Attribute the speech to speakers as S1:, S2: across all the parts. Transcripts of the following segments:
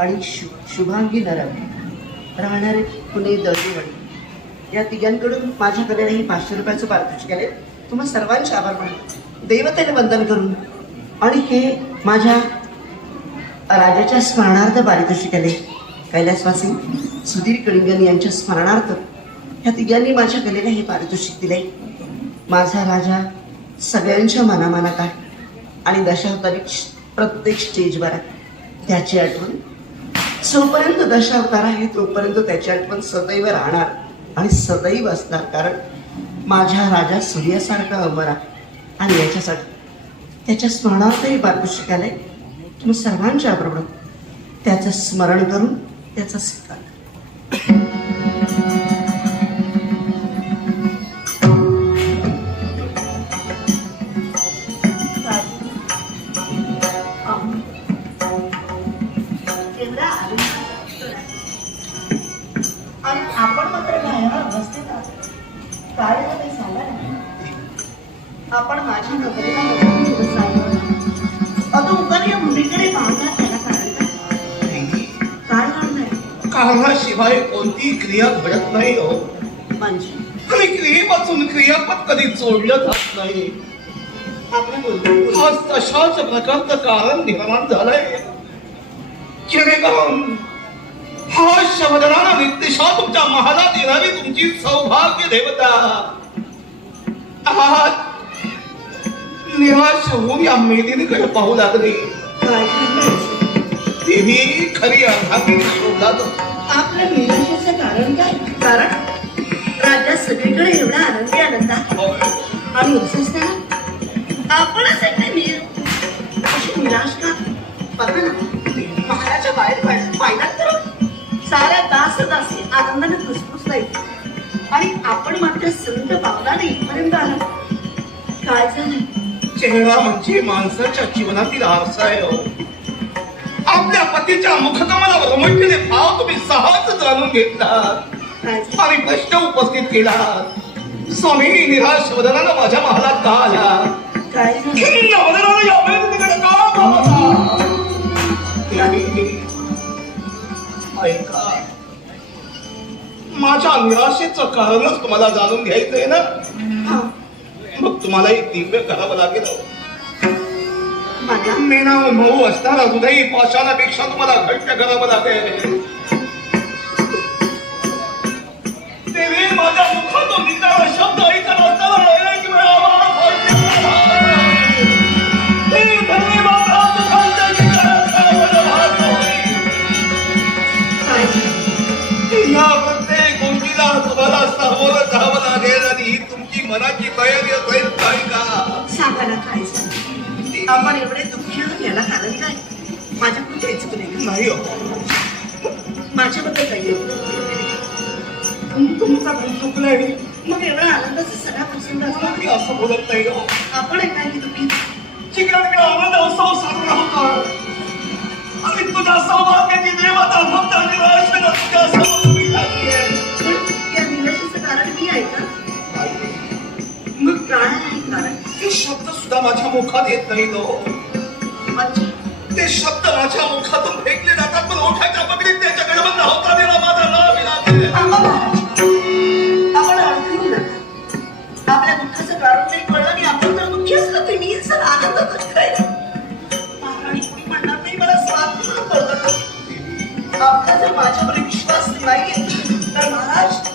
S1: आणि शु शुभांगी नरम राहणारे पुणे दळीवडी या तिघांकडून माझ्या कलेने पाचशे रुपयाचं पारितोषिक आले. तुम्हा सर्वांचे आभार मानतो. देवतेने वंदन करून आणि हे माझ्या राजाच्या स्मरणार्थ पारितोषिक आले. कैलासवासी सुधीर कळिंगन यांच्या स्मरणार्थ ह्या तिघांनी माझ्या कलेला हे पारितोषिक दिले. माझा राजा सगळ्यांच्या मनामनात आहे आणि दशावतारी प्रत्येक स्टेजवर त्याची आठवण जोपर्यंत दशावतार आहे तोपर्यंत त्याची आठवण सदैव राहणार आणि सदैव असणार. कारण माझ्या राजा सूर्यासारखा अमर आहे. आणि याच्यासाठी त्याच्या स्मरणार्थही पारितोषिक आलंय तुम्ही सर्वांच्या बरोबर त्याचं स्मरण करून त्याचा स्वीकार आणि आपण मात्र घायाळ अवस्थेत आहोत काय झालं ते सांगा ना आपण माझ्या दिवस आहे आता उगाच या मुलीकडे पाहता त्याला काय
S2: कारणाशिवाय कोणती क्रिया घडत नाही हो.
S1: म्हणजे?
S2: आणि क्रियेपासून क्रियापद कधी जोडलं जात नाही. आज तशाच प्रकारचं कारण निर्माण झालंय. जेणेकरून हा नित्यशा तुमच्या महालात येणारी तुमची सौभाग्य देवता. निराश होऊन या मेदिनीकडे पाहू लागली. देवी खरी अर्थाने शोधात
S1: आपल्या निराशेचं कारण काय? कारण राज्यात सगळीकडे एवढा आनंदी आनंद आहे. आणि असं दास दासी आनंदाने फुसफुस नाही. आणि आपण मात्र संत पावलाने इथपर्यंत आलो. काय झालं?
S2: चेहरा म्हणजे माणसाच्या जीवनातील आरसा आहे हो. आपल्या पतीच्या मुखकमलावर उमटलेले भाव तुम्ही सहज जाणून घेतला
S1: काय झालं?
S2: आणि प्रश्न उपस्थित केला स्वामी निराश वदनानं माझ्या महालात का आला खिन्न वदनानं या वेदनेकडे का ऐका. माझ्या निराशेचं कारणच तुम्हाला जाणून घ्यायचंय ना?
S1: हा.
S2: मग तुम्हाला एक दिव्य करावं लागेल मेना मऊ असताना हृदयी पाषाणापेक्षा तुम्हाला घट्ट करावं लागेल. देवी माझ्या मुखातून निघणारा शब्द असेल काय
S1: सांगा आपण एवढे दुःखी आहोत याला कारण काय? माझ्याकडून काहीच नाही.
S2: नाही हो.
S1: माझ्याबद्दल काही
S2: तुमचा गुण चुकलाय.
S1: मग एवढा आनंदाचा सगळा प्रसंग असतो.
S2: मी असं बोलत नाही हो.
S1: आपण काय की तुम्ही
S2: सुद्धा माझ्या मुखात येत नाही हो
S1: म्हणजे?
S2: ते शब्द माझ्या मुखातून फेकले जातात पण ओठाच्या पकडीत त्याच्याकडे बंद होता दिला माझा राग लागेल
S1: थांबा महाराज. आपण अडखळू नका. आपल्या दुःखाचं कारण नाही कळलं आणि आपण तर दुःखी असलं तर मी सर आनंदात असतोय महाराणी कुणी म्हणणार नाही मला स्वाद कळतं आपला जर माझ्यावर विश्वास नाहीये तर महाराज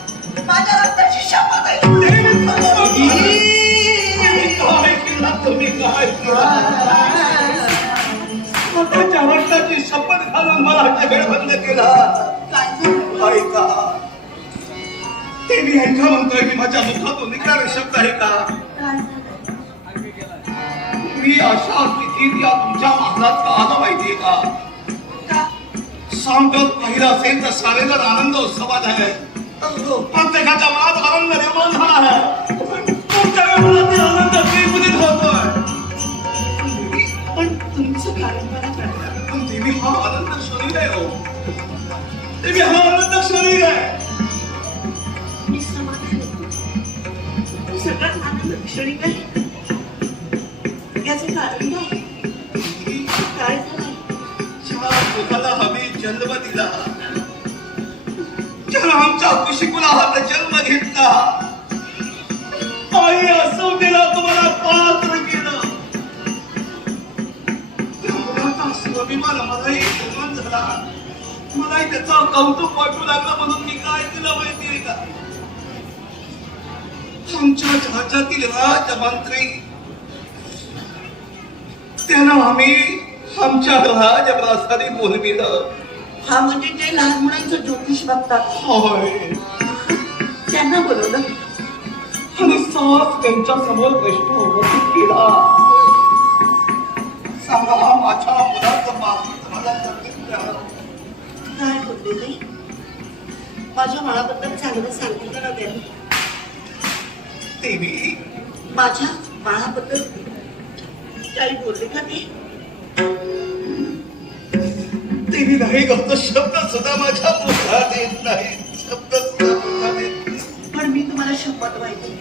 S1: माझ्या रक्ताची शपथ आहे.
S2: स्वतःच्या वडिलांची शपथ घालून मला जगड बंद केला. ऐका. ते मी ऐका म्हणतोय की माझ्या मुखातून निघणारे शब्द आहे का? मी अशा स्थितीत या तुमच्या महालात का आला माहितीये का? सांगत पहिला असेल तर सारेजण आनंद उत्सवात आहे. प्रत्येकाच्या मनात आनंद निर्माण झाला आहे. तुमच्या मनातील आनंद त्रिपुरीत होतोय?
S1: पण
S2: देवी हा शरीर आहे हो देवी हा शरीर आहे
S1: मी समाधान सगळ्यात आनंद क्षणिक आहे काय झालं
S2: जन्म दिला ज्याला आमच्या जन्म घेतला आई असं दिला तुम्हाला पात्र स्वाभिमान मलाही निर्माण झाला मलाही त्याचा कौतुक वाटू लागलं म्हणून मी काय केलं माहितीये का? आमच्या जहाजातील राजमंत्री त्याला आम्ही आमच्या राजप्रासादी बोलविलं.
S1: हा म्हणजे ते लहान मुलांचं ज्योतिष बघतात.
S2: होय.
S1: त्यांना बोलवलं.
S2: आणि सहज त्यांच्यासमोर प्रश्न उपस्थित केला. सांगा माझ्या मुलाचं बाबतीत मला सांगितलं
S1: काय बोलले ते माझ्या बाळाबद्दल चांगलं सांगितलं ना त्यांनी
S2: देवी
S1: माझ्या बाळाबद्दल काही बोलले का? ते
S2: देवी नाही गं तो शब्द सुद्धा माझ्या मुखात येत नाही. शब्द सुद्धा मुखात येत नाही.
S1: पण मी तुम्हाला शपथ माहिती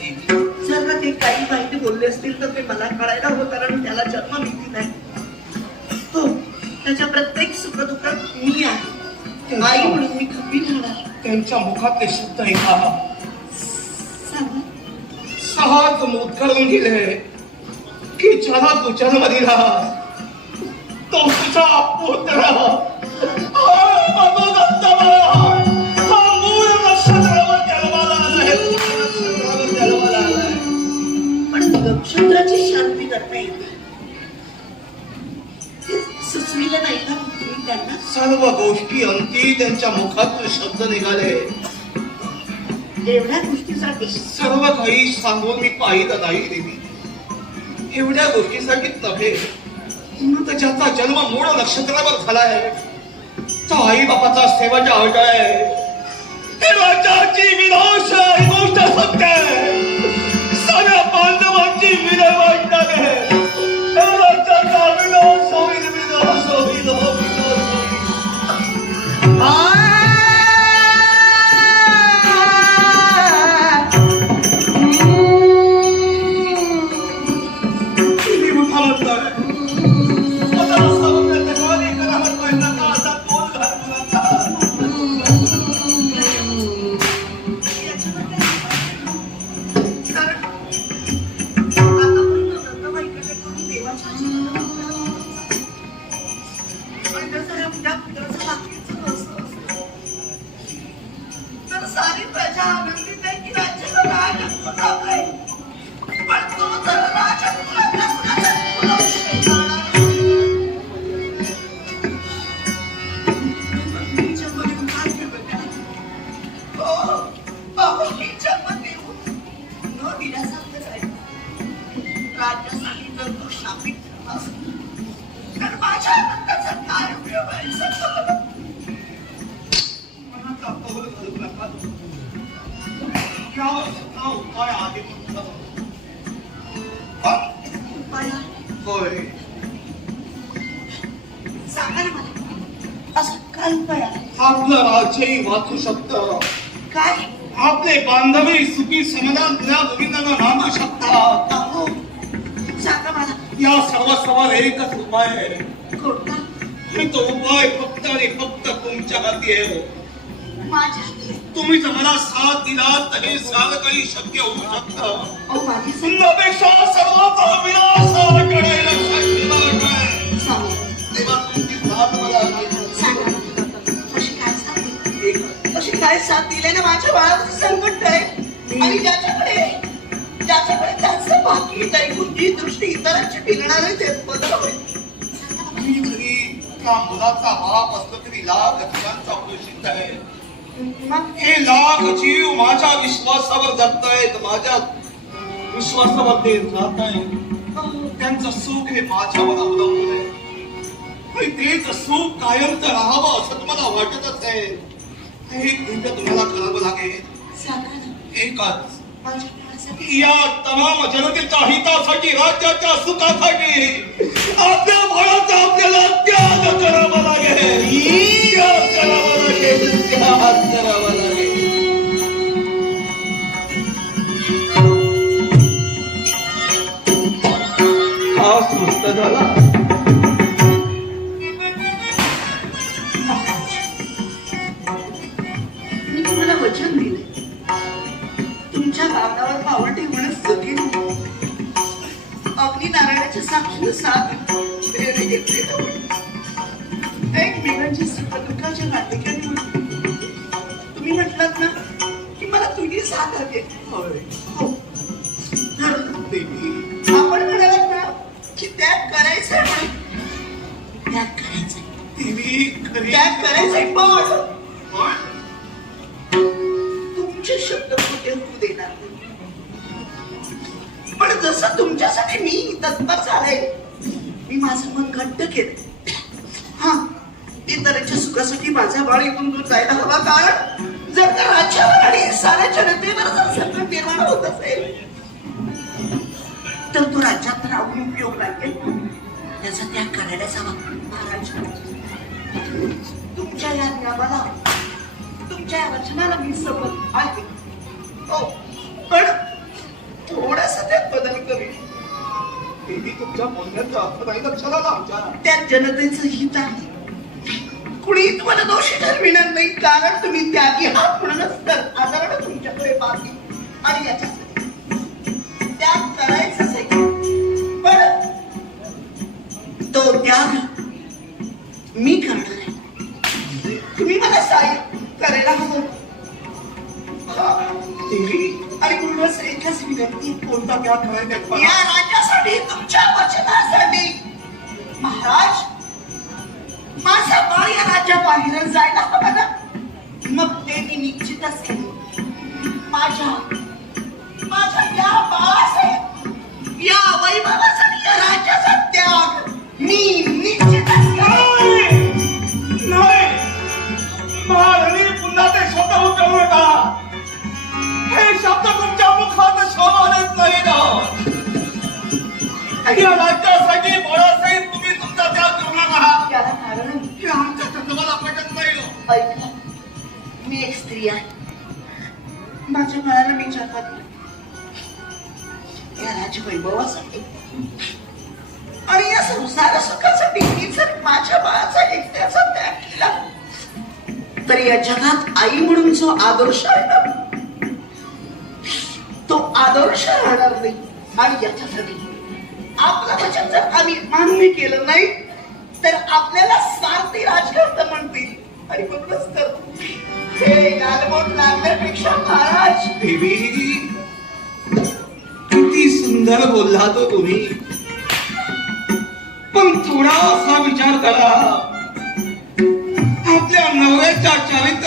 S2: देवी,
S1: का ते काही माहिती बोलले असतील तर ते मला कळायला हवं कारण त्याला जन्म भीती नाही. हो त्याच्या प्रत्येक सुखदुःखात मी आहे आई म्हणून मी खपी राहणार.
S2: त्यांच्या मुखातले शब्द ऐका सहज मूत करून गेले की ज्याला तू जन्म दिला तो तुझा पुत्र
S1: करता येते. सुचविलं नाही का तुम्ही त्यांना
S2: सर्व गोष्टी अंती त्यांच्या मुखातून शब्द निघाले.
S1: एवढ्या गोष्टीसाठी?
S2: सर्व काही सांगून मी पाहिलं नाही देवी. एवढ्या गोष्टीसाठीच नव्हे ज्याचा जन्म मूळ नक्षत्रावर झालाय तो आई बापाचा सेवाचा अट आहे विनाश गोष्ट सत्य आहे. साऱ्या पांडवांची विनय वाटणार आहे हे राज्याचा विनाश होईल राज्यही वाचू शकतं
S1: काय
S2: आपले बांधवी सुखी समाधान त्या गोविंदाला नांदू शकतात
S1: अहो सांगा मला
S2: या सर्वांसमोर एकच उपाय आहे
S1: कोणता
S2: आणि तो उपाय फक्त आणि फक्त तुमच्या हाती आहे
S1: माझ्या
S2: तुम्ही जर मला साथ दिला तर हे सारं काही शक्य होऊ शकतं
S1: माझी
S2: सर्वांचा विनाश आकडे
S1: अशी काय साथ दिले ना माझ्या बाळाचं संकट आहे? आणि ज्याच्याकडे ज्याच्याकडे जास्त बाकी काही बुद्धी दृष्टी इतरांची आहे ते बदल होईल.
S2: मुलाचा बाप असलो तरी आहे. हे लाख जीव माझ्या विश्वासावर जगतायत माझ्या विश्वासावर ते जात आहेत
S1: अहो,
S2: त्यांचं सुख हे माझ्यावर अवलंबून आहे. तेच सुख कायम तर राहावं असं तुम्हाला वाटत असेल हे कृत्य तुम्हाला करावं लागेल. एकच. या तमाम जनतेच्या हितासाठी राज्याच्या सुखासाठी आपल्या बाळाचा आपल्याला त्याग करावा लागेल. त्याग करावा लागेल. त्याग करावा लागेल. हा सुस्त झाला.
S1: शब्द देणार पण जसं तुमच्यासाठी मी तत्पर झाले मी माझं मन घट्ट केलं. हा इतरांच्या सुखासाठी माझा बाळ इथून दूर जायला हवा कारण जर का राज्यावर आणि साऱ्या जनतेवर जर संकट निर्माण होत असेल तर तो राज्यात राहून उपयोग लागेल. त्याचा त्याग करायलाच हवा महाराज. तुमच्या या ज्ञानाला तुमच्या या वचनाला मी समज आहे. हो पण थोडासा त्यात बदल करेल
S2: देवी तुमच्या बोलण्याचा अर्थ नाही लक्षात आला आमच्या.
S1: त्यात जनतेचं हित आहे. कुणी तुम्हाला दोषी ठरविणार नाही कारण तुम्ही त्यागी आहात म्हणूनच तर आदरण तुमच्याकडे बाकी आणि याच्यासाठी त्याग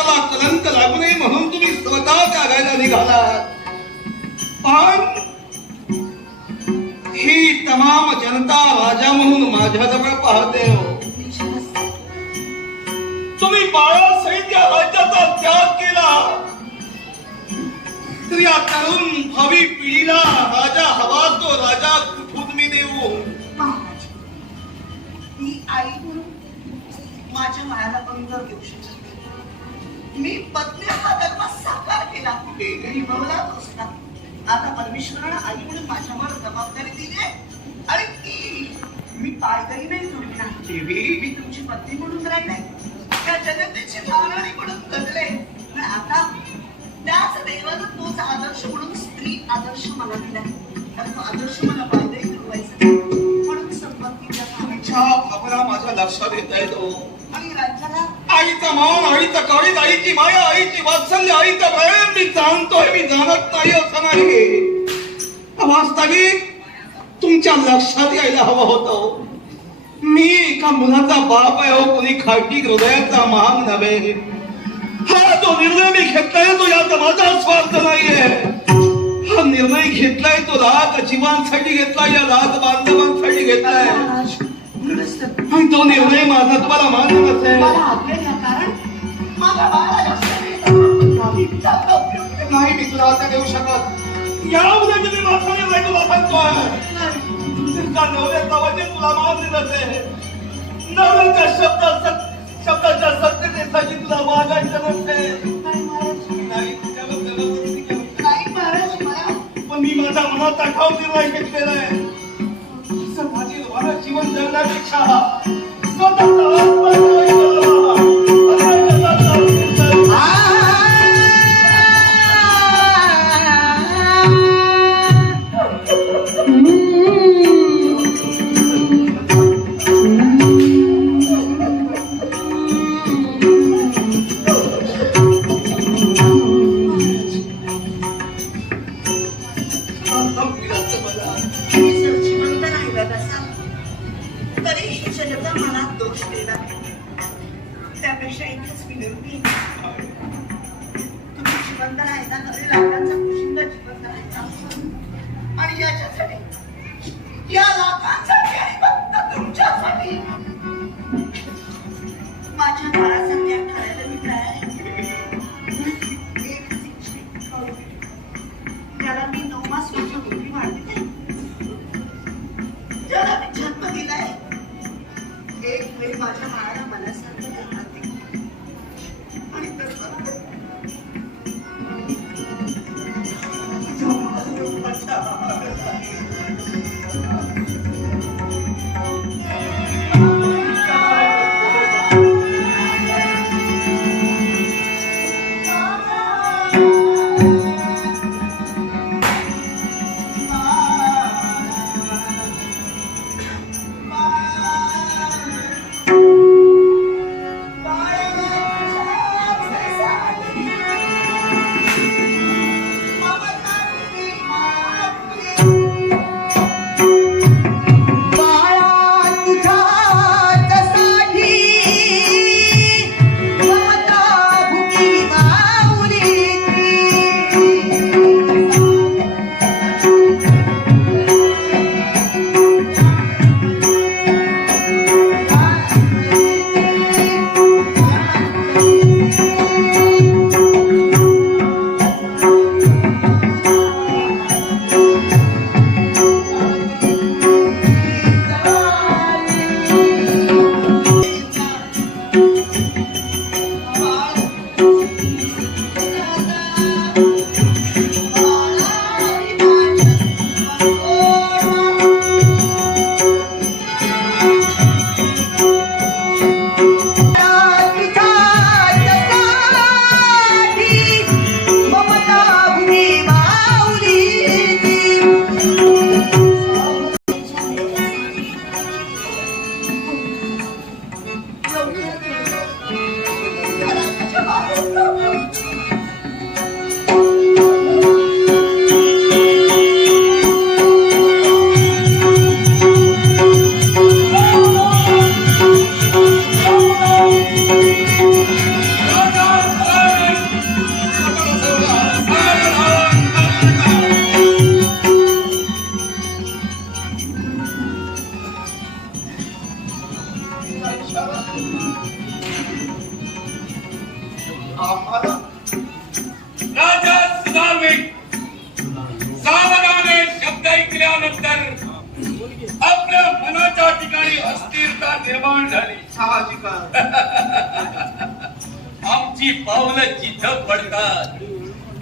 S2: वा कलंक लागू नये म्हणून तुम्ही स्वतः जागायला निघालात. पण ही तमाम जनता राजा म्हणून माझ्याजवळ पाहते हो. तुम्ही बाळासहित या राज्याचा त्याग केला. तर या तरुण भावी पिढीला राजा हवा तो राजा कुठून मी देऊ?
S1: मी आई म्हणून माझ्या मायाला बंदर घेऊ शकत मी पत्नी हा धर्म साकार केला. निभवला दुसरा आता परमेश्वरानं आई म्हणून माझ्यावर जबाबदारी दिली आणि ती मी पायदळी नाही सोडणार
S2: देवी
S1: मी तुमची पत्नी म्हणून राहिले. त्या जनतेची धारणी म्हणून जगले. पण आता त्याच देवानं तोच आदर्श म्हणून स्त्री आदर्श मला दिला. कारण तो आदर्श मला पायदळी मिळवायचा म्हणून संपत्तीच्या भावनेच्या
S2: भावना माझ्या लक्षात येत आहे तो.
S1: आणि राज्याला
S2: आईचा मान आईचा काळीज आईची माया आईची वात्सल्य आईचा प्रेम मी जाणतोय मी जाणत नाही असं नाही. वास्तविक तुमच्या लक्षात यायला हवं होतं. मी एका मुलाचा बाप आहे हो कोणी खाटी हृदयाचा महान नव्हे. हा जो निर्णय मी घेतलाय तो यात माझा स्वार्थ नाहीये. हा निर्णय घेतलाय तो लाख जीवांसाठी घेतलाय या लाख बांधवांसाठी घेतलाय. आणि तो निर्णय माझा तुम्हाला
S1: माझ्या स्वामीचा उपयोग नाही.
S2: नाही मी तुला आता देऊ शकत. या उद्या तुम्ही माझा निर्णय तुला सांगतोय तुमच्या नवऱ्याचा वचन तुला मान्य नसेल नवऱ्याच्या शब्दाचा शब्दाच्या सत्यतेसाठी तुला वागायचं नसते.
S1: नाही
S2: नाही
S1: नाही
S2: नाही. पण मी माझ्या मनाचा ठाव निर्णय घेतलेला आहे. जीवन जगण्यापेक्षा स्वतःचा आत्मा जगावा. असा
S1: तरी जनता मला दोष देणार त्यापेक्षा इथेच विनंती तुम्ही जिवंत राहायचा तरी लाखांचा कुशिंदा जिवंत राहायचा. आणि याच्यासाठी या लाखांसाठी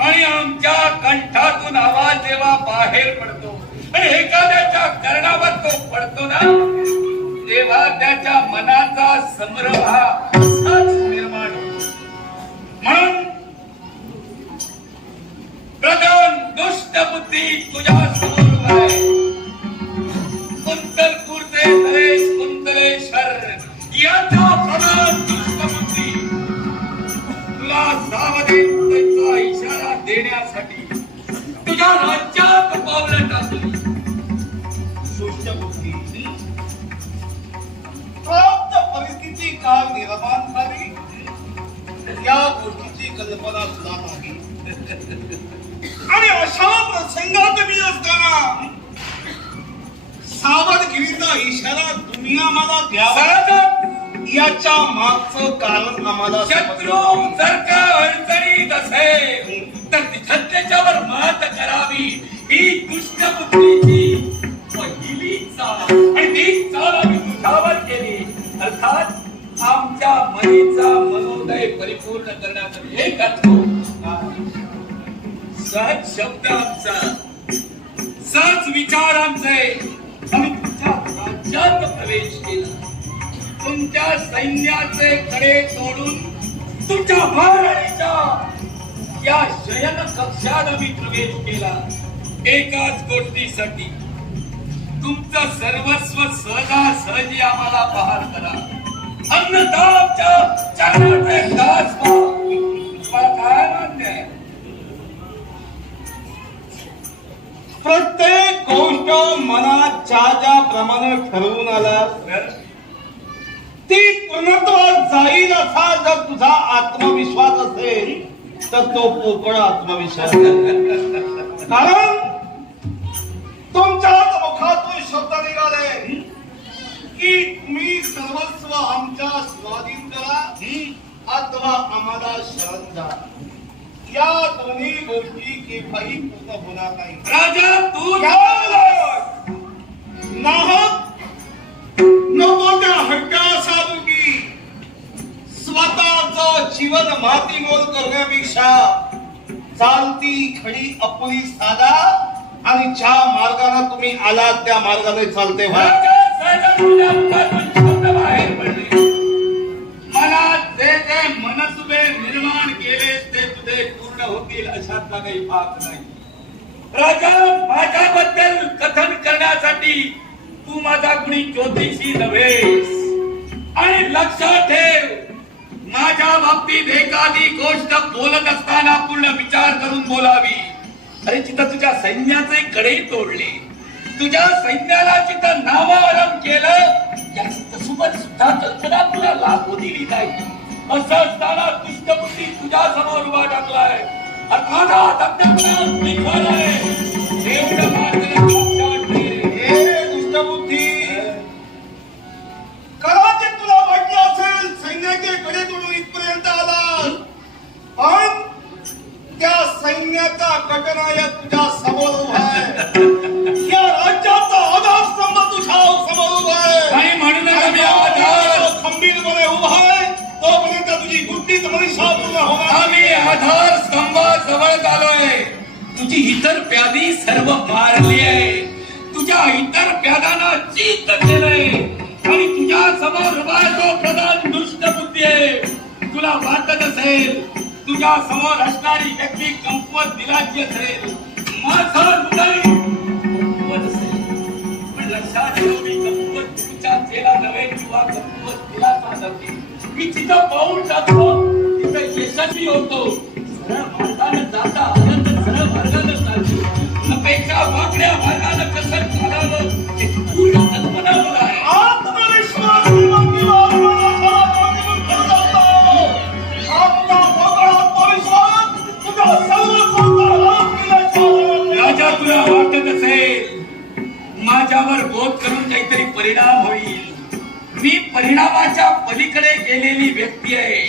S1: आणि
S3: आमच्या कंठातून आवाज जेव्हा बाहेर पडतो आणि एखाद्याच्या कर्णावर तो पडतो ना तेव्हा त्याच्या मनाचा संभ्रम हा निर्माण होतो. म्हणून प्रधान दुष्ट बुद्धी तुझ्या समोर आहे. इशारा देण्यासाठी तुझ्या राज्यात पावलं टाकली.
S2: दुष्ट बुद्धी. प्राप्त परिस्थिती का निर्माण झाली. या गोष्टीची कल्पना सुद्धा नाही आणि अशा प्रसंगात मी असताना सावधगिरीचा इशारा तुम्ही आम्हाला द्यावा. याच्या मागचं कारण आम्हाला
S3: शत्रू. जर का अडचणीत असेल तर तिथं त्याच्यावर मात करावी. ही दुष्ट बुद्धीची पहिली चाल. आणि ती चाल आम्ही तुझ्यावर केली. अर्थात आमच्या मनीचा मनोदय परिपूर्ण करण्याचा एक अर्थ सहज शब्द आमचा. सहज विचार आमचे. आम्ही तुमच्या राज्यात प्रवेश केला. तुमच्या सैन्याचे कडे तोडून तुमच्या महाराणीच्या या शयन कक्षात आम्ही प्रवेश केला एकाच गोष्टीसाठी. तुमचं सर्वस्व सहजासहजी आम्हाला बहार करा. अन्नदाच्या चरणाचे दास व्हा. तुम्हाला काय मान्य आहे?
S2: प्रत्येक गोष्ट मनात ज्या ज्या प्रमाणे ठरवून आला ती पूर्णत्वात जाईल असा जर तुझा आत्मविश्वास असेल तर तो पोकळ आत्मविश्वास. कारण तुमच्या मुखातून शब्द निघाले की तुम्ही सर्वस्व आमच्या स्वाधीन करा अथवा आम्हाला शरण द्या. या दोन्ही गोष्टी केव्हाही पूर्ण होणार नाही.
S3: राजा तू
S2: नाहक नको त्या हट्टा साधू की स्वतःच जीवन मातीमोल करण्यापेक्षा चालती खडी आपली साधा आणि ज्या मार्गाने तुम्ही आलात त्या मार्गाने चालते
S3: मला जे जे मनसुबे निर्माण केले ते तुझे पूर्ण होतील अशातला काही भाग नाही. राजा माझ्याबद्दल कथन करण्यासाठी तू माझा कुणी ज्योतिषी नव्हे आणि लक्षात ठेव माझ्या बाबतीत एखादी गोष्ट बोलत असताना पूर्ण विचार करून बोलावी. अरे तिथं तुझ्या सैन्याचे कडे तोडले तुझ्या सैन्याला जिथं नावारम केलं याची सुद्धा कल्पना तुला लागू दिली नाही. असं असताना दुष्टबुद्धी तुझ्या समोर उभा टाकलाय. अर्थात माझा निघालाय एवढं आधार स्तंभाजवळ आलोय तुझी इतर प्यादी सर्व मारली आहे. तुझ्या इतर प्यादांना चित्त केलंय. आणि तुझ्या समोर तो प्रधान दुष्ट बुद्धी आहे. तुला वाटत असेल तुझ्या समोर असणारी व्यक्ती कमकुवत दिलाची असेल. माझं हृदय कमकुवत असेल. पण लक्षात ठेव मी कमकुवत तुझ्या चेला नव्हे किंवा कमकुवत दिलाचा नव्हे मी तिथं पाऊल टाकतो यशस्वी होतो सरळ मार्गानं जाता आलं तर सरळ मार्गानं चालतो अपेक्षा वाकड्या मार्गानं कसं चालावं हे पूर्ण आहे
S2: आत्मविश्वास
S3: राजा तुला वाटत असेल माझ्यावर बोध करून काहीतरी परिणाम होईल. मी परिणामाच्या पलीकडे गेलेली व्यक्ती आहे.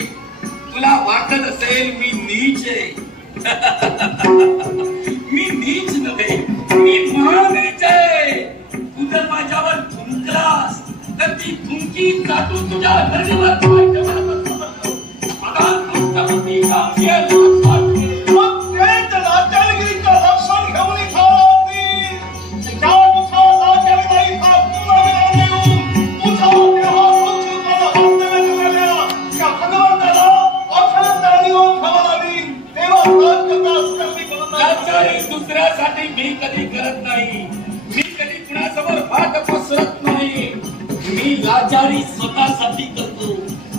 S3: तुला वाटत असेल मी नीच आहे. मी नीच नव्हे मी महानीच आहे. तू जर माझ्यावर थुंकलास तर ती थुंकी चाटून तुझ्या नदीवर पाय लाचारी स्वतःसाठी करतो.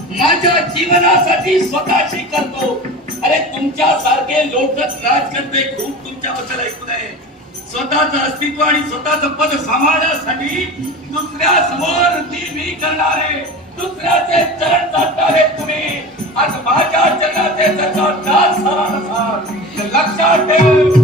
S3: माझ्या जीवनासाठी स्वतःशी करतो. अरे तुमच्या सारखे लोकच राजकर्ते खूप तुमच्या बद्दल ऐकू नये. स्वतःच अस्तित्व आणि स्वतःच पद सांभाळण्यासाठी दुसऱ्या समोर ती मी करणारे. दुसऱ्याचे चरण जाणारे तुम्ही. आज माझ्या चरणाचे त्याचा दास झाला नसाल लक्षात ठेव.